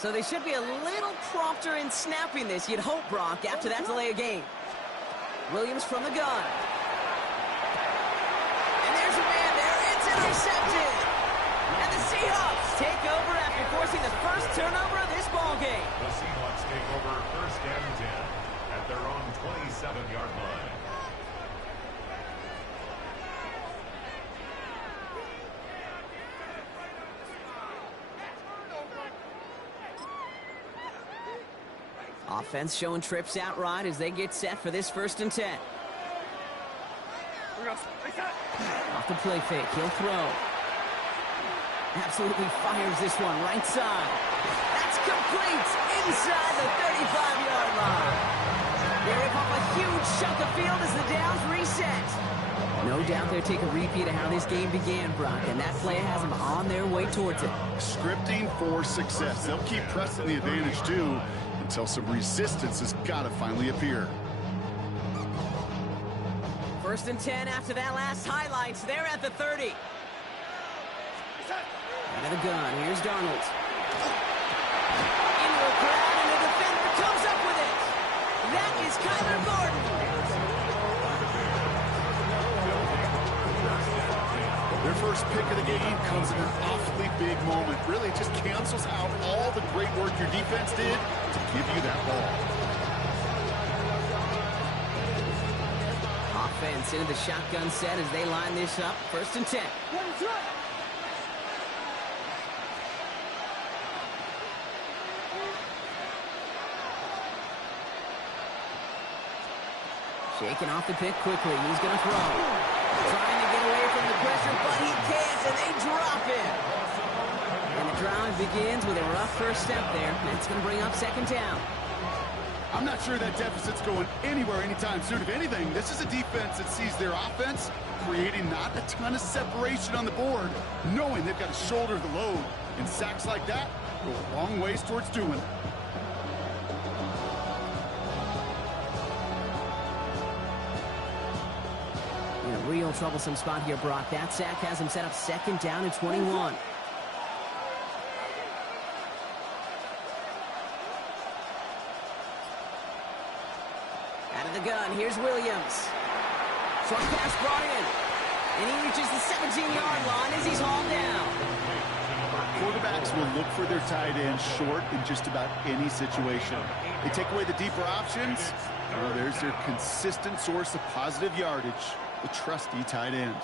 So they should be a little prompter in snapping this, you'd hope, Brock, after that delay of game. Williams from the gun. And there's a man there. It's intercepted. And the Seahawks take over after forcing the first turnover of this ball game. The Seahawks take over first and 10 at their own 27-yard line. Offense showing trips out right as they get set for this first and 10. Off the play fake, he'll throw. Absolutely fires this one right side. That's complete inside the 35-yard line. They rip off a huge chunk of field as the downs reset. No doubt they'll take a repeat of how this game began, Brock, and that play has them on their way towards it. Scripting for success. They'll keep pressing the advantage, too, until some resistance has got to finally appear. First and 10 after that last highlights. They're at the 30. Out of the gun. Here's Darnold. Into a crowd, and the defender comes up with it. That is Kyler Gordon. Their first pick of the game comes in an awfully big moment. Really just cancels out all the great work your defense did to give you that ball. Offense into the shotgun set as they line this up. First and 10. Shaking off the pick quickly. He's going to throw. Trying to get away from the pressure, but he can't, and they drop him. And the drive begins with a rough first step there. That's going to bring up second down. I'm not sure that deficit's going anywhere anytime soon. If anything, this is a defense that sees their offense creating not a ton of separation on the board, knowing they've got to shoulder the load. And sacks like that go a long ways towards doing it. In a real troublesome spot here, Brock. That sack has him set up second down and 21. Out of the gun, here's Williams. Short pass brought in. And he reaches the 17-yard line as he's hauled down. Quarterbacks will look for their tight end short in just about any situation. They take away the deeper options. Oh, there's their consistent source of positive yardage, the trusty tight end.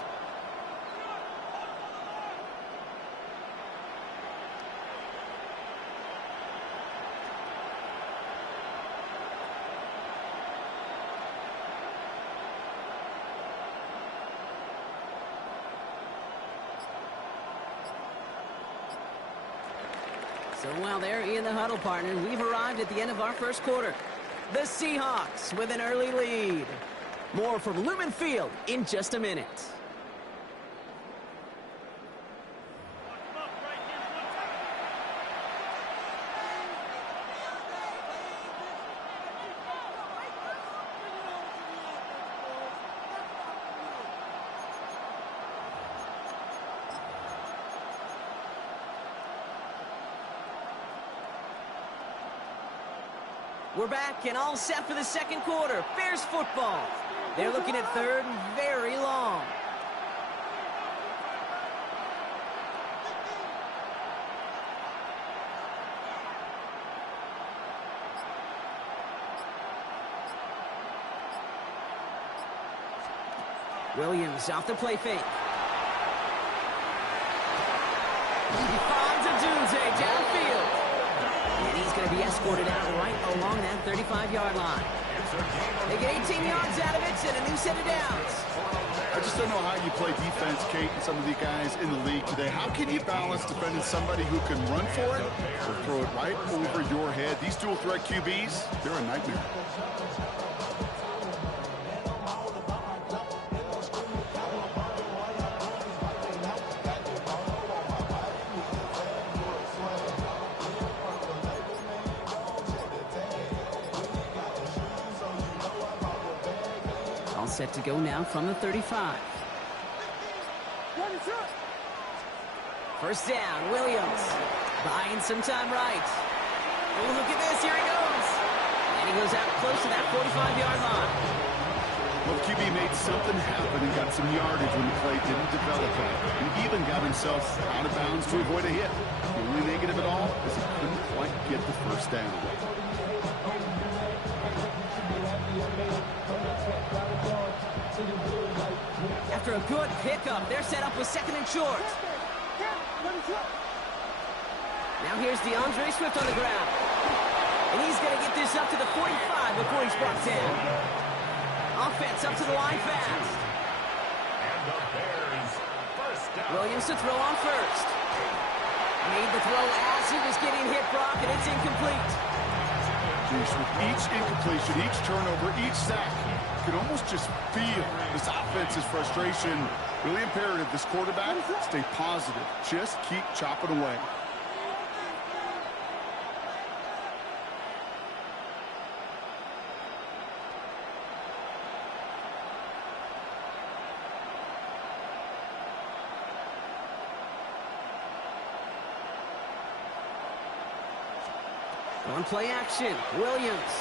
So while they're in the huddle, partner, we've arrived at the end of our first quarter. The Seahawks with an early lead. More from Lumen Field in just a minute. We're back and all set for the second quarter. Bears football. They're looking at third and very long. Williams off the play fake. He finds a doozy downfield. And he's going to be escorted out right along that 35-yard line. They get 18 yards out of it and a new set of downs. I just don't know how you play defense, Kate, and some of the guys in the league today. How can you balance defending somebody who can run for it or throw it right over your head? These dual threat QBs, they're a nightmare. Set to go now from the 35. First down, Williams buying some time right. Oh, look at this. Here he goes. And he goes out close to that 45-yard line. Well, QB made something happen and got some yardage when the play didn't develop right. He even got himself out of bounds to avoid a hit. The only negative at all is he couldn't quite get the first down. After a good pickup, they're set up with second and short. Now here's DeAndre Swift on the ground. And he's going to get this up to the 45 before he's brought down. Offense up to the line fast. And the Bears first down. Williams to throw on first. Made the throw as he was getting hit, Brock, and it's incomplete. With each incompletion, each turnover, each sack, you can almost just feel this offense's frustration. Really imperative, this quarterback, stay positive. Just keep chopping away. On play action, Williams.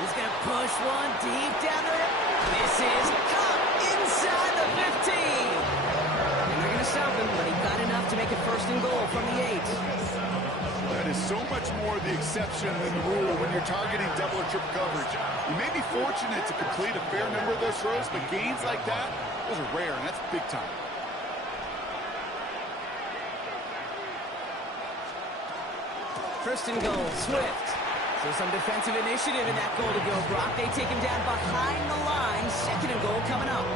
He's going to push one deep down the road. Misses, caught inside the 15. And they're going to stop him, but he got enough to make it first and goal from the 8. That is so much more the exception than the rule when you're targeting double or triple coverage. You may be fortunate to complete a fair number of those throws, but gains like that, those are rare, and that's big time. First and goal, Swift. So some defensive initiative in that goal to go, Brock. They take him down behind the line. Second and goal coming up.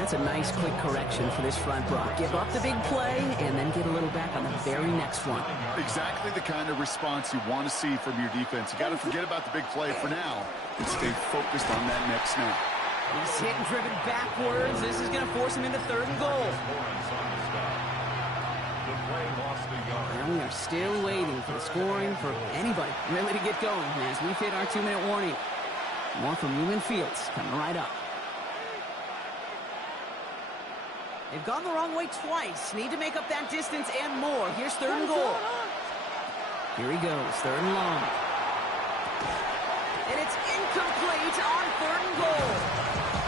That's a nice quick correction for this front, Brock. Give up the big play and then get a little back on the very next one. Exactly the kind of response you want to see from your defense. You got to forget about the big play for now and stay focused on that next snap. He's hit and driven backwards. This is going to force him into third and goal. And we are still waiting for the scoring for anybody really to get going as we hit our 2-minute warning. More from Newman Fields coming right up. They've gone the wrong way twice. Need to make up that distance and more. Here's third and goal. Here he goes, third and long. And it's incomplete on third and goal.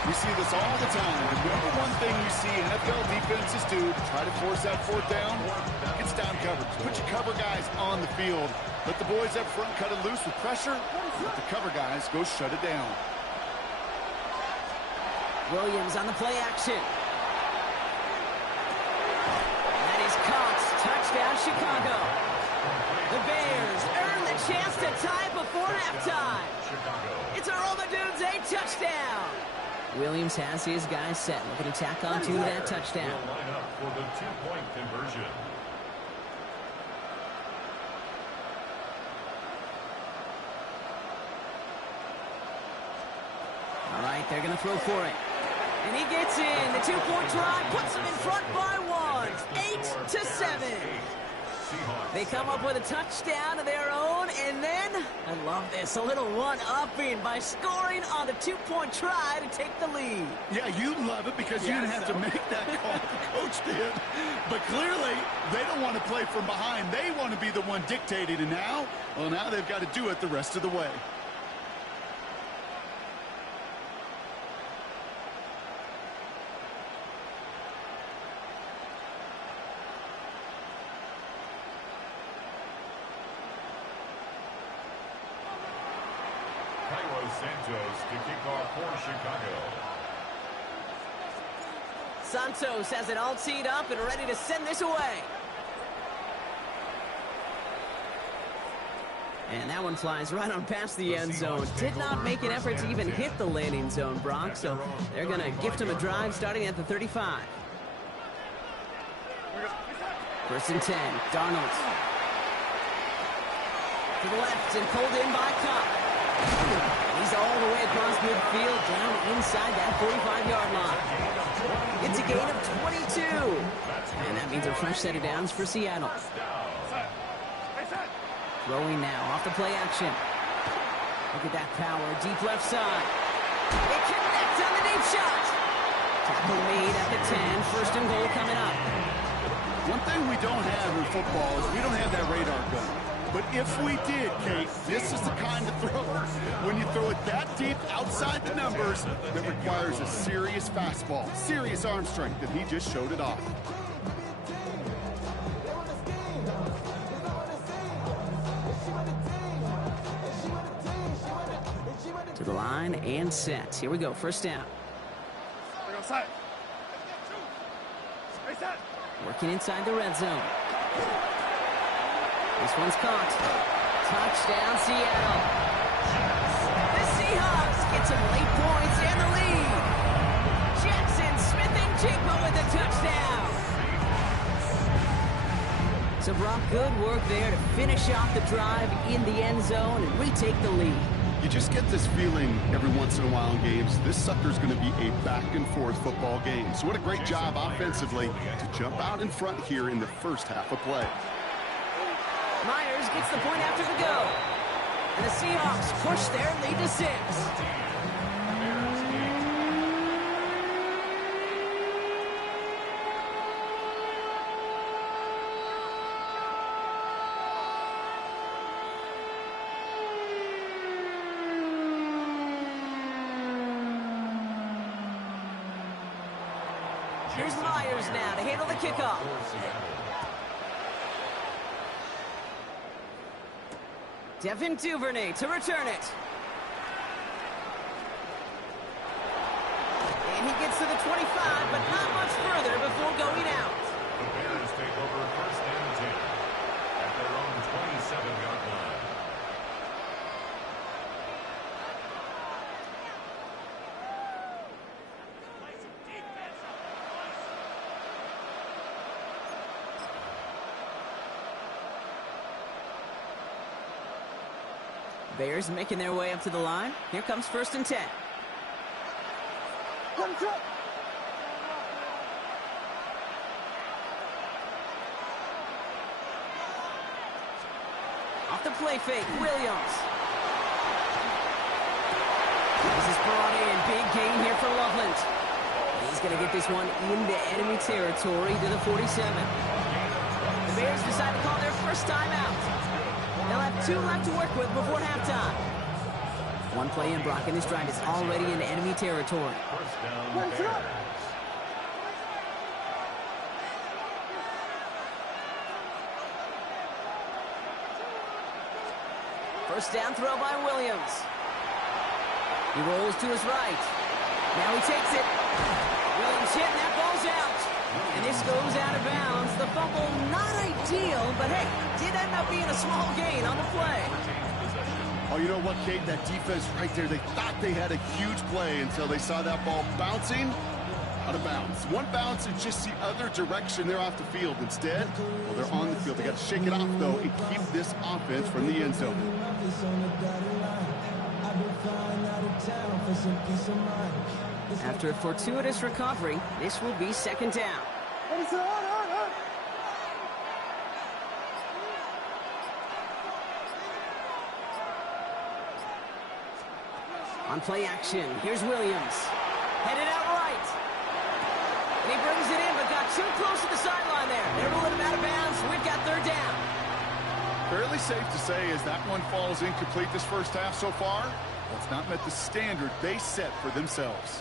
We see this all the time. The number one thing you see NFL defenses do to try to force that fourth down, it's down coverage. Put your cover guys on the field. Let the boys up front cut it loose with pressure. Let the cover guys go shut it down. Williams on the play action. That is caught. Touchdown, Chicago. The Bears earn the chance to tie it before halftime. It's a roll the dudes, a touchdown. Williams has his guys set. Looking to tack on to that touchdown. Line up for the two-point conversion. All right, they're going to throw for it. And he gets in. The two-point try puts them in front by one. 8-7. They come up with a touchdown of their own, and then, I love this, a little one-upping by scoring on the two-point try to take the lead. Yeah, you love it because you didn't have to make that call. The coach did. But clearly, they don't want to play from behind. They want to be the one dictating, and now, well, now they've got to do it the rest of the way. Santos to kick off for Chicago. Santos has it all teed up and ready to send this away. And that one flies right on past the end zone. Did not make an effort to even hit the landing zone, Brock, so they're going to gift him a drive starting at the 35. First and 10, Darnold. To the left and pulled in by Cup. He's all the way across midfield, down inside that 45-yard line. It's a gain of 22. And that means a fresh set of downs for Seattle. Throwing now off the play action. Look at that power, deep left side. It connects on the deep shot. Tackle made at the 10, first and goal coming up. One thing we don't have in football is we don't have that radar gun. But if we did, Kate, this is the kind of throw, when you throw it that deep outside the numbers, that requires a serious fastball, serious arm strength, and he just showed it off. To the line and set. Here we go, first down. Working inside the red zone. This one's caught. Touchdown, Seattle. The Seahawks get some late points and the lead. Jackson Smith-Njigba with a touchdown. So, Brock, good work there to finish off the drive in the end zone and retake the lead. You just get this feeling every once in a while in games, this sucker's going to be a back-and-forth football game. So what a great job offensively to jump out in front here in the first half of play. Myers gets the point after the go. And the Seahawks push their lead to 6. Here's Myers now to handle the kickoff. Devin Duvernay to return it. And he gets to the 25, but not much further before going out. The Bears take over first and 10 at their own 27-yard line. Bears making their way up to the line. Here comes first and 10. Off the play fake, Williams. This is brought in. Big gain here for Loveland. He's going to get this one into enemy territory to the 47. The Bears decide to call their first timeout. They'll have 2 left to work with before halftime. One play in, Brock, and this drive is already in enemy territory. First down, Bears. First down throw by Williams. He rolls to his right. Now he takes it. Williams hit, and that ball's out. And this goes out of bounds. The fumble, not ideal, but hey, did end up being a small gain on the play. Oh, you know what, Kate? That defense right there, they thought they had a huge play until they saw that ball bouncing out of bounds. One bounce and just the other direction. They're off the field. Instead, well, they're on the field. They got to shake it off, though, and keep this offense from the end zone. After a fortuitous recovery, this will be second down. On play action, here's Williams. Headed out right. And he brings it in, but got too close to the sideline there. They're rolling him out of bounds. We've got third down. Fairly safe to say as that one falls incomplete this first half so far, well, it's not met the standard they set for themselves.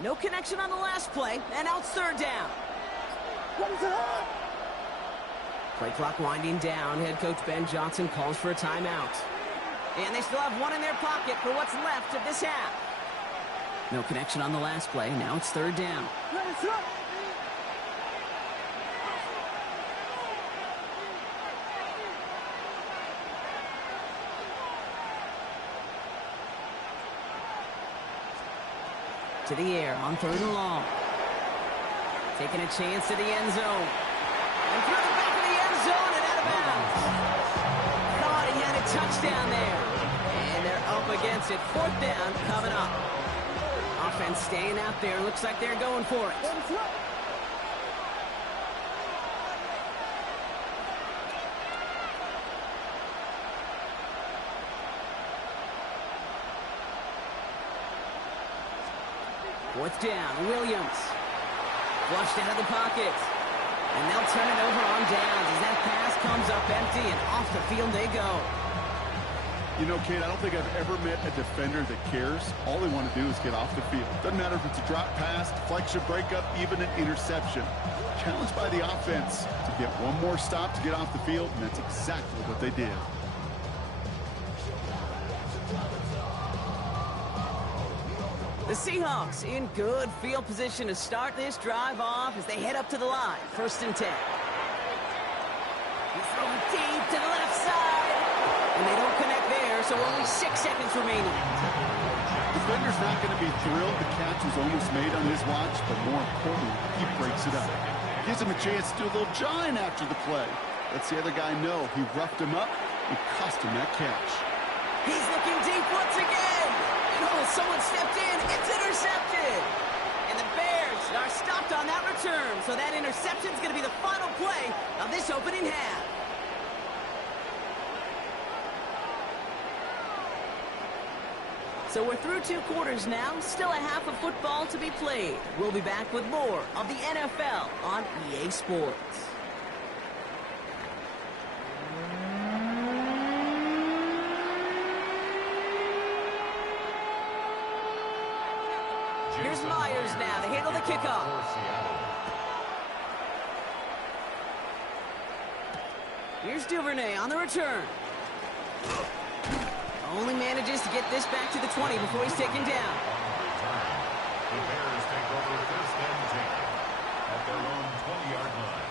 No connection on the last play, and now it's third down. Play clock winding down. Head coach Ben Johnson calls for a timeout. And they still have one in their pocket for what's left of this half. No connection on the last play. Now it's third down. To the air on third and long. Taking a chance to the end zone. And through the back of the end zone and out of bounds. Thought he had a touchdown there. And they're up against against it. 4th down coming up. Offense staying out there. Looks like they're going for it. Fourth down, Williams. Flushed out of the pocket. And they'll turn it over on downs as that pass comes up empty and off the field they go. You know, Kate, I don't think I've ever met a defender that cares. All they want to do is get off the field. Doesn't matter if it's a drop pass, deflection, breakup, even an interception. Challenged by the offense to get one more stop to get off the field, and that's exactly what they did. The Seahawks in good field position to start this drive off as they head up to the line. 1st and 10. He's throwing deep to the left side. And they don't connect there, so only 6 seconds remaining. Defender's not going to be thrilled the catch was almost made on his watch, but more importantly, he breaks it up. Gives him a chance to do a little jawing after the play. Lets the other guy know he roughed him up and cost him that catch. He's looking deep once again. And someone stepped in. It's intercepted. And the Bears are stopped on that return, so that interception is going to be the final play of this opening half. So we're through 2 quarters now. Still a half of football to be played. We'll be back with more of the NFL on EA Sports. Here's Myers now to handle the kickoff. Here's Duvernay on the return. Only manages to get this back to the 20 before he's taken down. The Bears take over 1st and 10 at their own 20-yard line.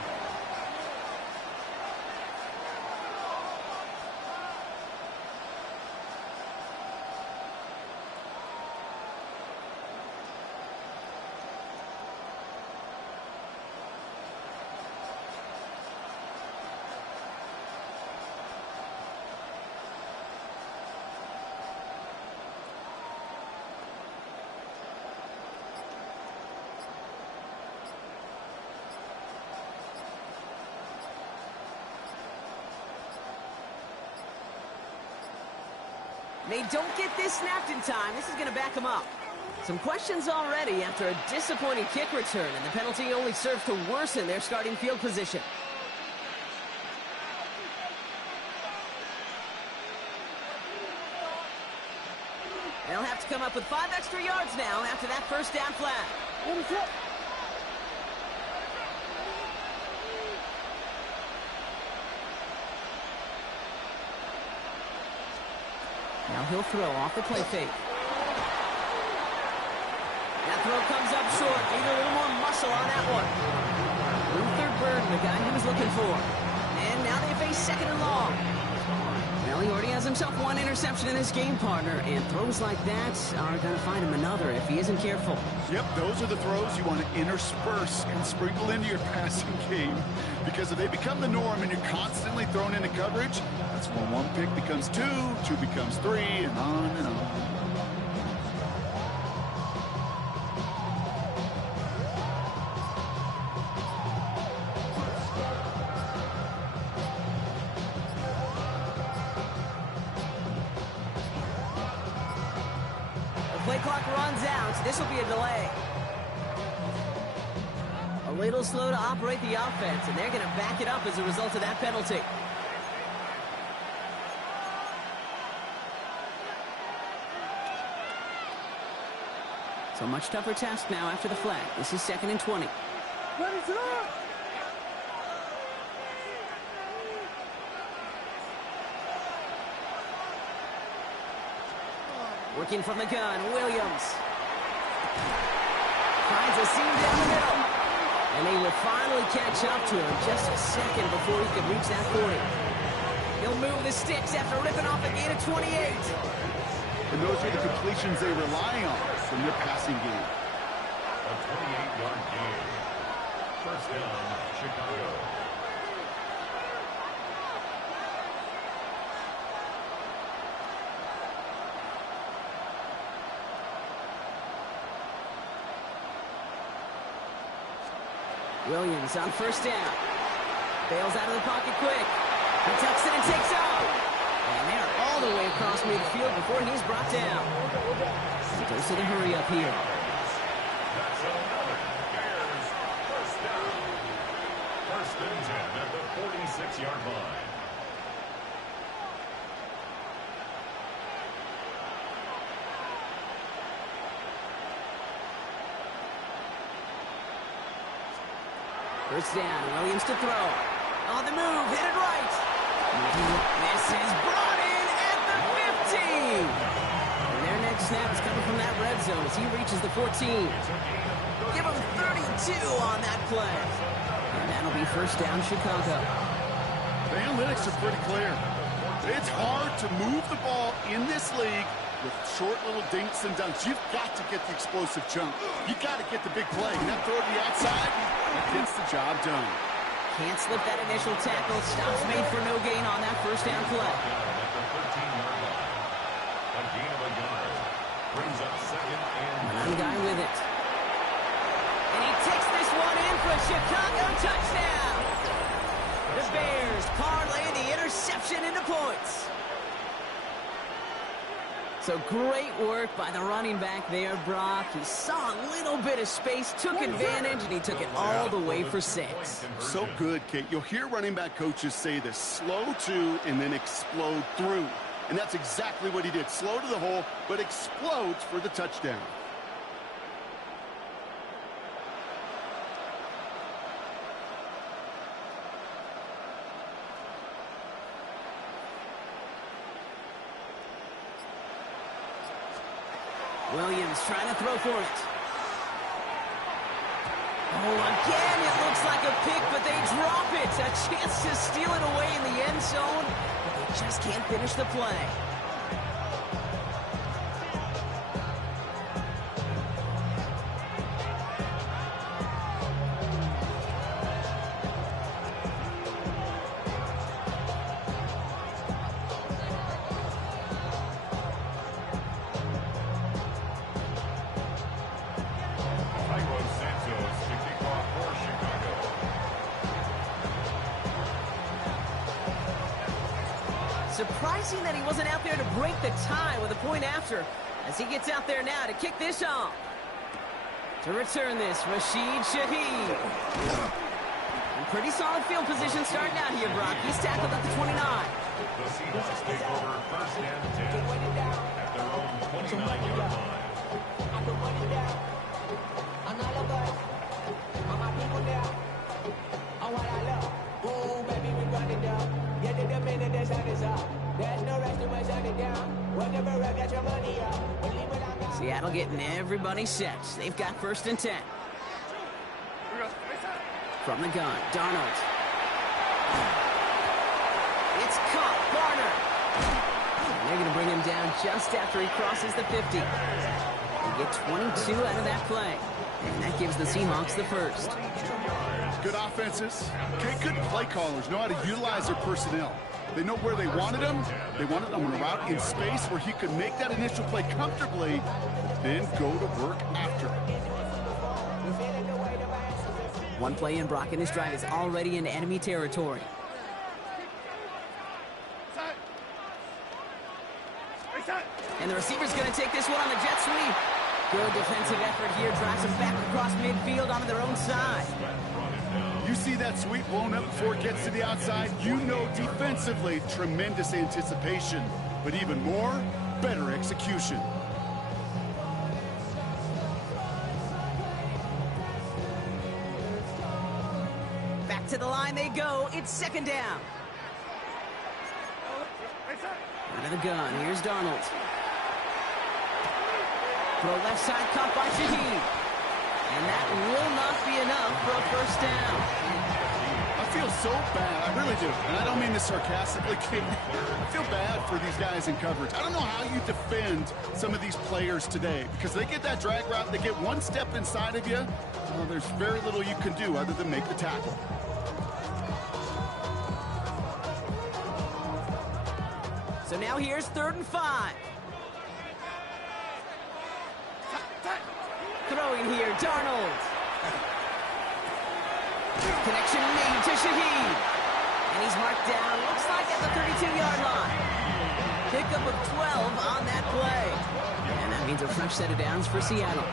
They don't get this snapped in time. This is going to back them up. Some questions already after a disappointing kick return, and the penalty only serves to worsen their starting field position. They'll have to come up with 5 extra yards now after that 1st down flag. Now he'll throw off the play fake. That throw comes up short. Need a little more muscle on that one. Luther Burden, the guy he was looking for. And now they face 2nd and long. Well, he already has himself 1 interception in this game, partner. And throws like that are going to find him another if he isn't careful. Yep, those are the throws you want to intersperse and sprinkle into your passing game. Because if they become the norm and you're constantly thrown into coverage, that's when 1 pick becomes 2, 2 becomes 3, and on and on. The play clock runs out. This will be a delay. A little slow to operate the offense, and they're going to back it up as a result of that penalty. So much tougher task now after the flag. This is 2nd and 20. Working from the gun, Williams. Finds a seam down the middle. And they will finally catch up to him just a second before he can reach that 40. He'll move the sticks after ripping off a gain of 28. And those are the completions they rely on from their passing game. A 28-yard gain. 1st down, Chicago. Williams on first down. Bails out of the pocket quick. He tucks it and takes off. And they're all the way across midfield before he's brought down. He goes to the hurry up here. That's another Bears first down. First and 10 at the 46-yard line. First down, Williams to throw. On the move, hit it right. This is brought in at the 15. And their next snap is coming from that red zone as he reaches the 14. Give him 32 on that play. And that'll be first down, Chicago. The analytics are pretty clear. It's hard to move the ball in this league with short little dinks and dunks. You've got to get the explosive chunk. You've got to get the big play. And that throw to the outside, that gets the job done. Can't slip that initial tackle. Stops made for no gain on that first down play. At the 13-yard line. A gain of a yard. Brings up second and One guy with it. And he takes this one in for a Chicago touchdown. The Bears parlay the interception into points. So great work by the running back there, Brock. He saw a little bit of space, took advantage, and he took it all the way for 6. So good, Kate. You'll hear running back coaches say this: slow to and then explode through. And that's exactly what he did. Slow to the hole, but explodes for the touchdown. Williams trying to throw for it. Oh, again, it looks like a pick, but they drop it. A chance to steal it away in the end zone, but they just can't finish the play. Surprising that he wasn't out there to break the tie with a point after, as he gets out there now to kick this off. To return this, Rashid Shaheed. In pretty solid field position starting out here, Brock. He's tackled at the 29. the Seahawks take over first and 10 at their own 29-yard line. Seattle getting everybody set. They've got first and 10. From the gun, Darnold. It's caught, Garner. And they're going to bring him down just after he crosses the 50. They get 22 out of that play. And that gives the Seahawks the first. Good offenses. Good play callers know how to utilize their personnel. They know where they wanted him. They wanted him on a route in space where he could make that initial play comfortably, then go to work after. One play in, Brock, and this drive is already into enemy territory. And the receiver's going to take this one on the jet sweep. Good defensive effort here. Drives them back across midfield onto their own side. You see that sweep blown up before it gets to the outside, you know defensively, tremendous anticipation. But even more, better execution. Back to the line they go. It's second down. Out of the gun. Here's Darnold. Throw left side, caught by Shaheed. And that will not be enough for a first down. I feel so bad. I really do. And I don't mean this sarcastically, Kate. I feel bad for these guys in coverage. I don't know how you defend some of these players today, because they get that drag route, they get one step inside of you. Well, there's very little you can do other than make the tackle. So now here's 3rd and 5. Throwing here, Darnold. Connection made to Shaheed. And he's marked down, looks like at the 32-yard line. Pickup of 12 on that play. And that means a fresh set of downs for Seattle.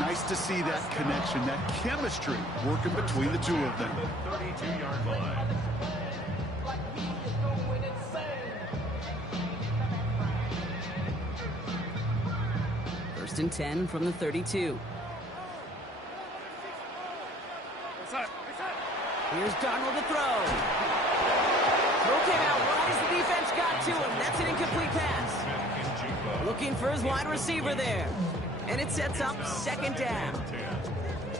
Nice to see that connection, that chemistry working between the two of them. 32-yard line. First and 10 from the 32. Here's Darnold to throw. Throw came out right as the defense got to him. That's an incomplete pass. Looking for his wide receiver there. And it sets up second down.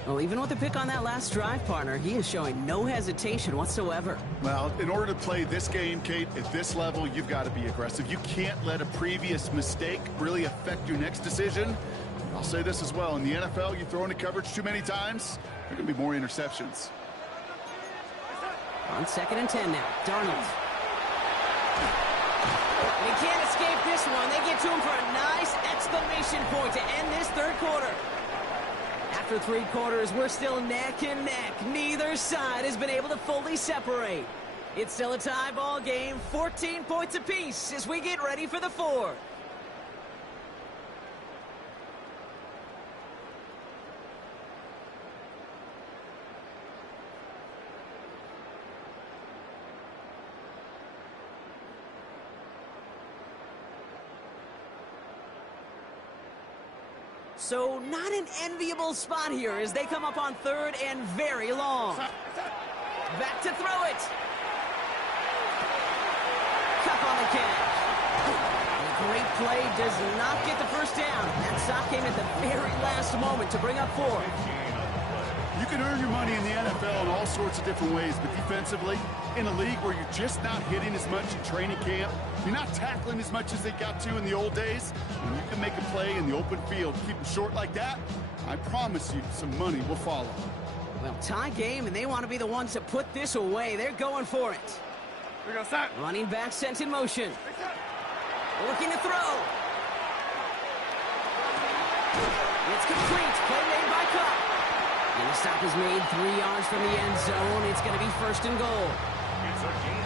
Well, even with the pick on that last drive, partner, he is showing no hesitation whatsoever. Well, in order to play this game, Kate, at this level, you've got to be aggressive. You can't let a previous mistake really affect your next decision. I'll say this as well. In the NFL, you throw into coverage too many times, there are going to be more interceptions. On second and 10 now, Darnold. And he can't escape this one. They get to him for a nice exclamation point to end this third quarter. After three quarters, we're still neck and neck. Neither side has been able to fully separate. It's still a tie ball game, 14 points apiece as we get ready for the fourth. So not an enviable spot here as they come up on third and very long. Back to throw it. Cup on the catch. A great play does not get the first down. That stop came at the very last moment to bring up four. You can earn your money in the NFL in all sorts of different ways, but defensively, in a league where you're just not hitting as much in training camp, you're not tackling as much as they got to in the old days, when you can make a play in the open field, keep them short like that, I promise you some money will follow. Well, tie game, and they want to be the ones to put this away. They're going for it. Running back sent in motion. Looking to throw. It's complete. Play made by Cup. And the stop is made 3 yards from the end zone. It's going to be first and goal.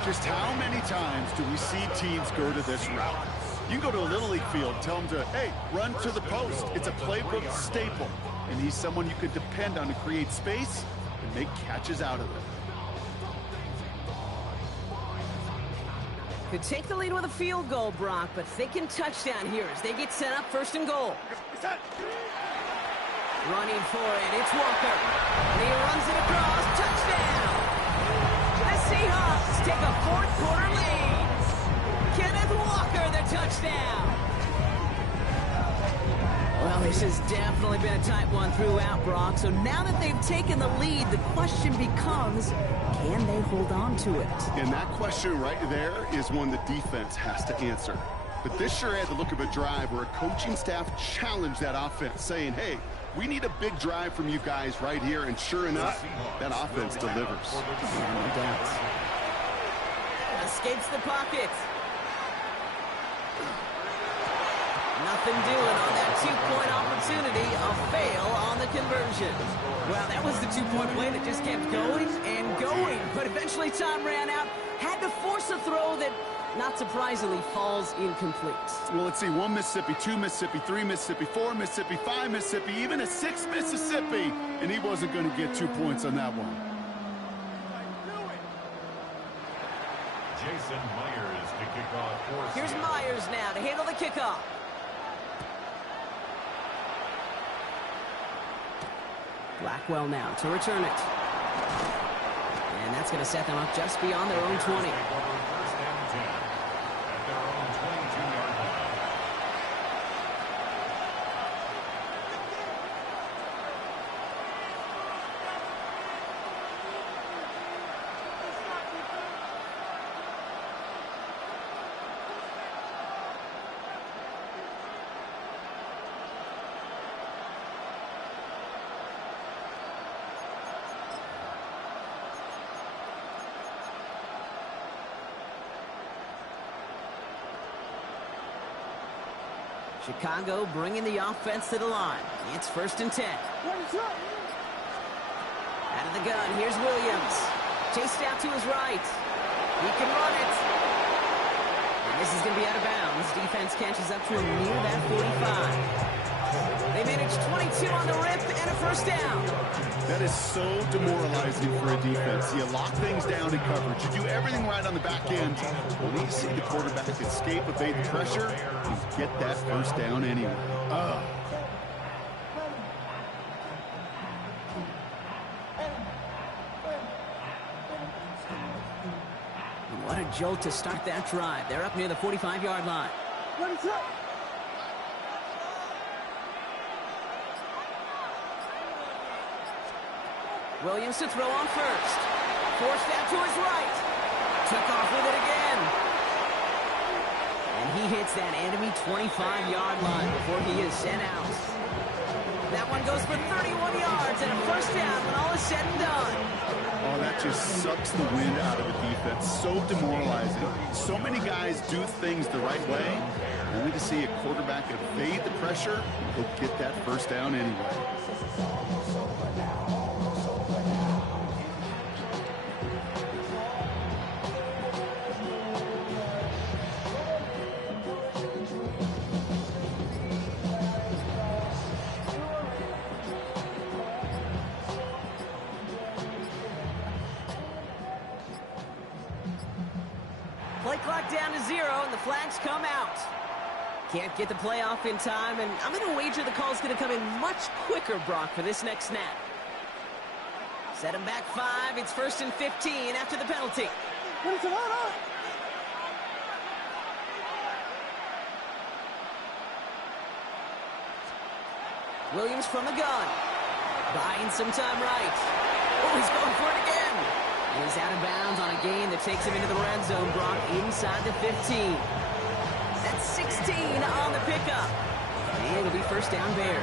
Just how many times do we see teams go to this route? You can go to a Little League field, tell them to, hey, run to the post. It's a playbook staple. And he's someone you could depend on to create space and make catches out of it. Could take the lead with a field goal, Brock, but thinking touchdown here as they get set up first and goal. Running for it, it's Walker. And he runs it across, touchdown! The Seahawks take a fourth quarter lead. Kenneth Walker, the touchdown! Well, this has definitely been a tight one throughout, Brock. So now that they've taken the lead, the question becomes, can they hold on to it? And that question right there is one the defense has to answer. But this sure had the look of a drive where a coaching staff challenged that offense, saying, hey, we need a big drive from you guys right here, and sure enough, that offense delivers. No doubt. Escapes the pocket. Nothing doing on that two-point opportunity. A fail on the conversion. Well, that was the two-point play that just kept going and going. But eventually time ran out. Had to force a throw that, not surprisingly, falls incomplete. Well, let's see. 1 Mississippi, 2 Mississippi, 3 Mississippi, 4 Mississippi, 5 Mississippi, even a 6 Mississippi. And he wasn't going to get 2 points on that one. Jason Myers to kick off for Here's Seattle. Myers now to handle the kickoff. Blackwell now to return it. And that's going to set them up just beyond their own 20. First and 10 at their own 22-yard line. Chicago bringing the offense to the line. It's first and 10. Out of the gun, here's Williams. Chased out to his right. He can run it. And this is going to be out of bounds. Defense catches up to him near that 45. They managed 22 on the rip and a first down. That is so demoralizing for a defense. You lock things down in coverage. You do everything right on the back end. When you see the quarterback escape, evade the pressure, and get that first down anyway. What a jolt to start that drive. They're up near the 45-yard line. Williams to throw on first. Forced out to his right. Took off with it again. And he hits that enemy 25-yard line before he is sent out. That one goes for 31 yards and a first down when all is said and done. Oh, that just sucks the wind out of the defense. So demoralizing. So many guys do things the right way, only to see a quarterback evade the pressure and go get that first down anyway. Play clock down to 0, and the flags come out. Can't get the play off in time, and I'm going to wager the call's going to come in much quicker, Brock, for this next snap. Set him back 5. It's 1st and 15 after the penalty. Williams from the gun. Buying some time right. Oh, he's going for it again. He's out of bounds on a gain that takes him into the red zone, Brock, inside the 15. That's 16 on the pickup. And it'll be first down Bears.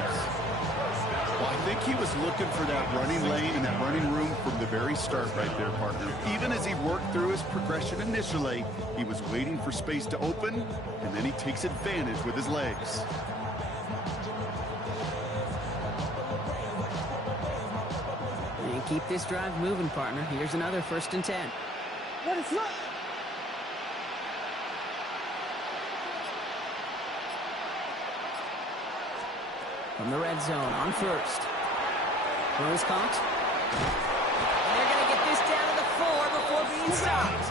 Well, I think he was looking for that running lane and that running room from the very start right there, partner. Even as he worked through his progression initially, he was waiting for space to open, and then he takes advantage with his legs. And keep this drive moving, partner. Here's another 1st and 10. From the red zone on first. Throws caught. And they're going to get this down to the 4 before being stopped.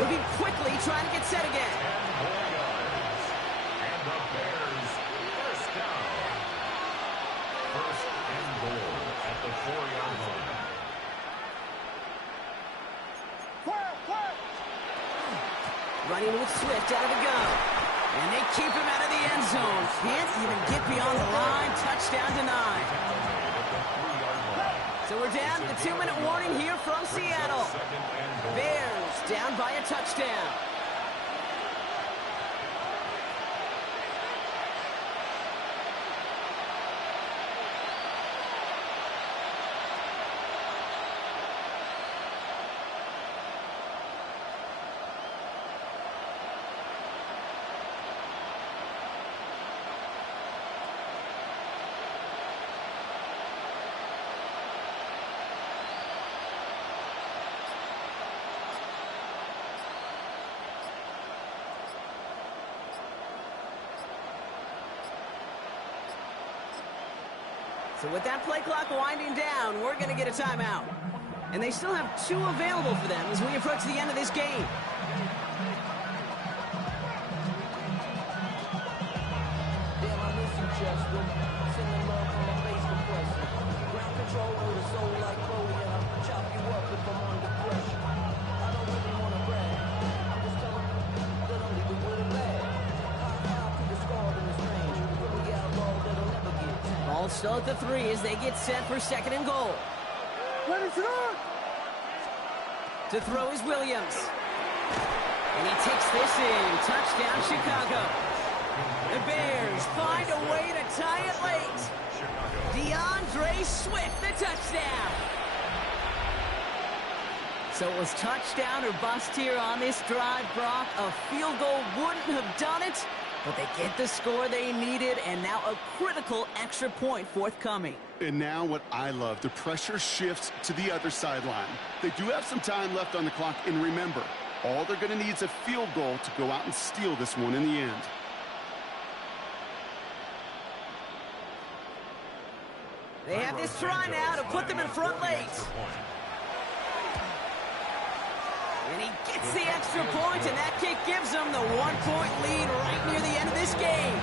Moving quickly, trying to get set again. And the Bears first down. First and goal at the 4-yard line. Running with Swift out of the gun. And they keep him out of the end zone. Can't even get beyond the line. Touchdown denied. So we're down to the 2-minute warning here from Seattle. Bears down by a touchdown. So with that play clock winding down, we're going to get a timeout. And they still have 2 available for them as we approach the end of this game. Damn, I miss you, Chester. Sending love from my face compressor. Ground control with a soul like Chloe, and I'll chop you up if I'm under pressure. I don't really want to brag. I'm just telling you that I'm leaving with a bag. High five to the scarred in this range. When we outlaw, that'll never get tamed. Ball still at the 3 as they get set for 2nd and goal. To throw is Williams. And he takes this in. Touchdown, Chicago. The Bears find a way to tie it late. DeAndre Swift, the touchdown. So it was touchdown or bust here on this drive, Brock. A field goal wouldn't have done it. But they get the score they needed, and now a critical extra point forthcoming. And now what I love, the pressure shifts to the other sideline. They do have some time left on the clock, and remember, all they're going to need is a field goal to go out and steal this one in the end. They have this try now to put them in front late. And he gets the extra point, and that kick gives them the 1-point lead right near the end of this game.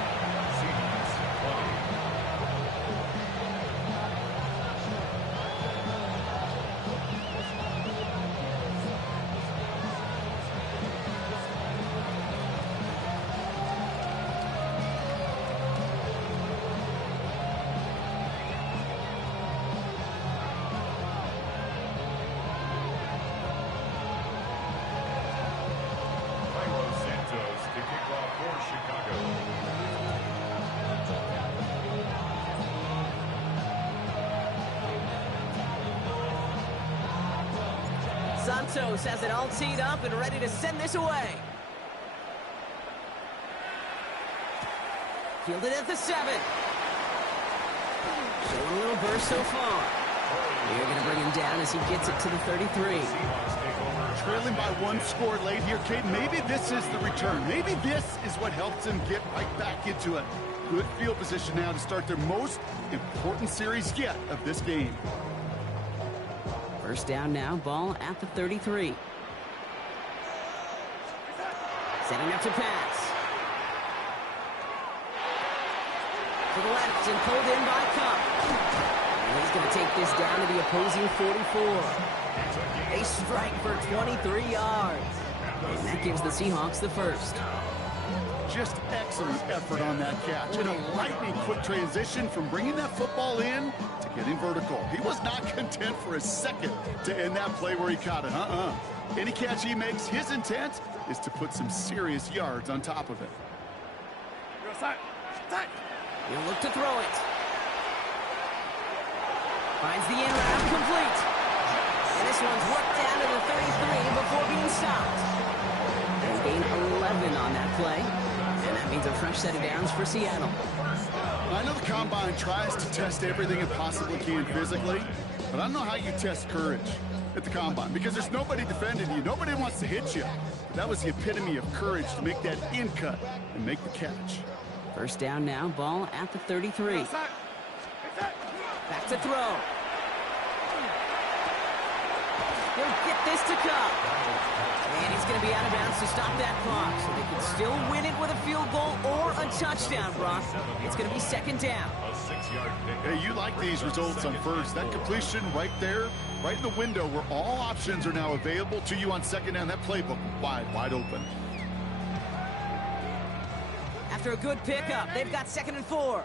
Santos has it all teed up and ready to send this away. Fielded at the 7. Showing a little burst so far. They're going to bring him down as he gets it to the 33. Trailing by 1 score late here, Kate. Maybe this is the return. Maybe this is what helps them get right back into it. Good field position now to start their most important series yet of this game. First down now, ball at the 33. Setting up to pass. To the left and pulled in by Cup. And he's going to take this down to the opposing 44. A strike for 23 yards. And that gives the Seahawks the first. Just excellent effort on that catch. And a lightning quick transition from bringing that football in to getting vertical. He was not content for a second to end that play where he caught it. Any catch he makes, his intent is to put some serious yards on top of it. He'll look to throw it. Finds the end route complete. And this one's worked down to the 33 before being stopped. They'll gain 11 on that play. And that means a fresh set of downs for Seattle. I know the Combine tries to test everything it possibly can physically, but I don't know how you test courage at the Combine because there's nobody defending you. Nobody wants to hit you. But that was the epitome of courage to make that in cut and make the catch. First down now, ball at the 33. Back to throw. He'll get this to Cup. And he's going to be out of bounds to stop that clock. So they can still win it with a field goal or a touchdown, Brock. It's going to be second down. Hey, you like these results on first. That completion right there, right in the window where all options are now available to you on second down. That playbook wide open. After a good pickup, they've got 2nd and 4.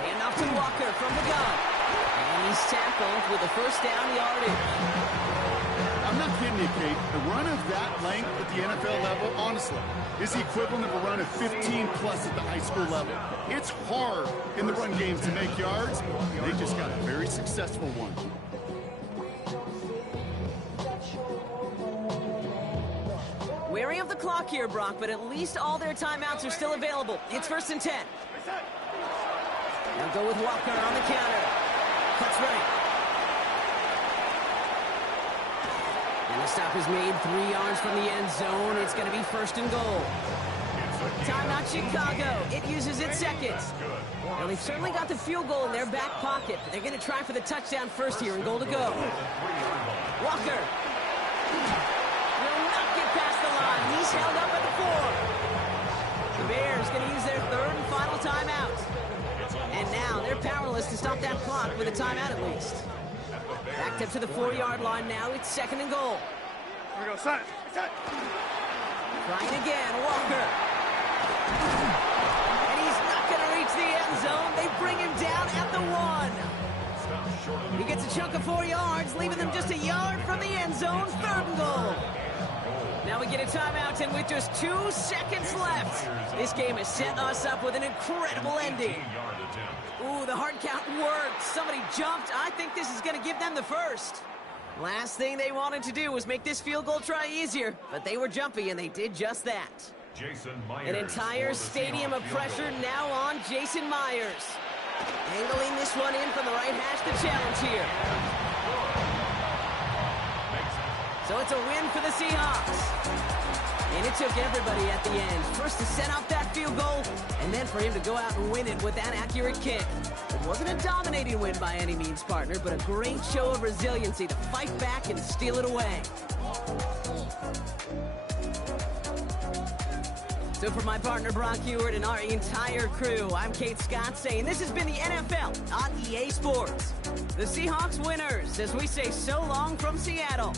Hand off to Walker from the gun. And he's tackled with a first down yardage. I'm not kidding you, Kate. A run of that length at the NFL level, honestly, is the equivalent of a run of 15-plus at the high school level. It's hard in the run games to make yards. They just got a very successful one. Wary of the clock here, Brock, but at least all their timeouts are still available. It's 1st and 10. They'll go with Walker on the counter. Cuts right. And the stop is made 3 yards from the end zone. It's going to be 1st and goal. Timeout Chicago. It uses its seconds. Well, they've certainly got the field goal in their back pocket, but they're going to try for the touchdown first here and goal to go. Walker. Will not get past the line. He's held up at the 4. The Bears going to use their 3rd and final timeout. And now they're powerless to stop that clock with a timeout at least. Backed up to the 4-yard line now. It's 2nd and goal. Here we go, set. Trying again, Walker. And he's not going to reach the end zone. They bring him down at the 1. He gets a chunk of 4 yards, leaving them just a yard from the end zone. 3rd and goal. Now we get a timeout, and with just 2 seconds left, this game has set us up with an incredible ending. Ooh, the hard count worked. Somebody jumped. I think this is going to give them the first. Last thing they wanted to do was make this field goal try easier, but they were jumpy, and they did just that. Jason Myers. An entire stadium of pressure now on Jason Myers. Angling this one in from the right hash to challenge here. So it's a win for the Seahawks. And it took everybody at the end. First to set up that field goal, and then for him to go out and win it with that accurate kick. It wasn't a dominating win by any means, partner, but a great show of resiliency to fight back and steal it away. So for my partner Brock Heward and our entire crew, I'm Kate Scott saying this has been the NFL on EA Sports. The Seahawks winners as we say so long from Seattle.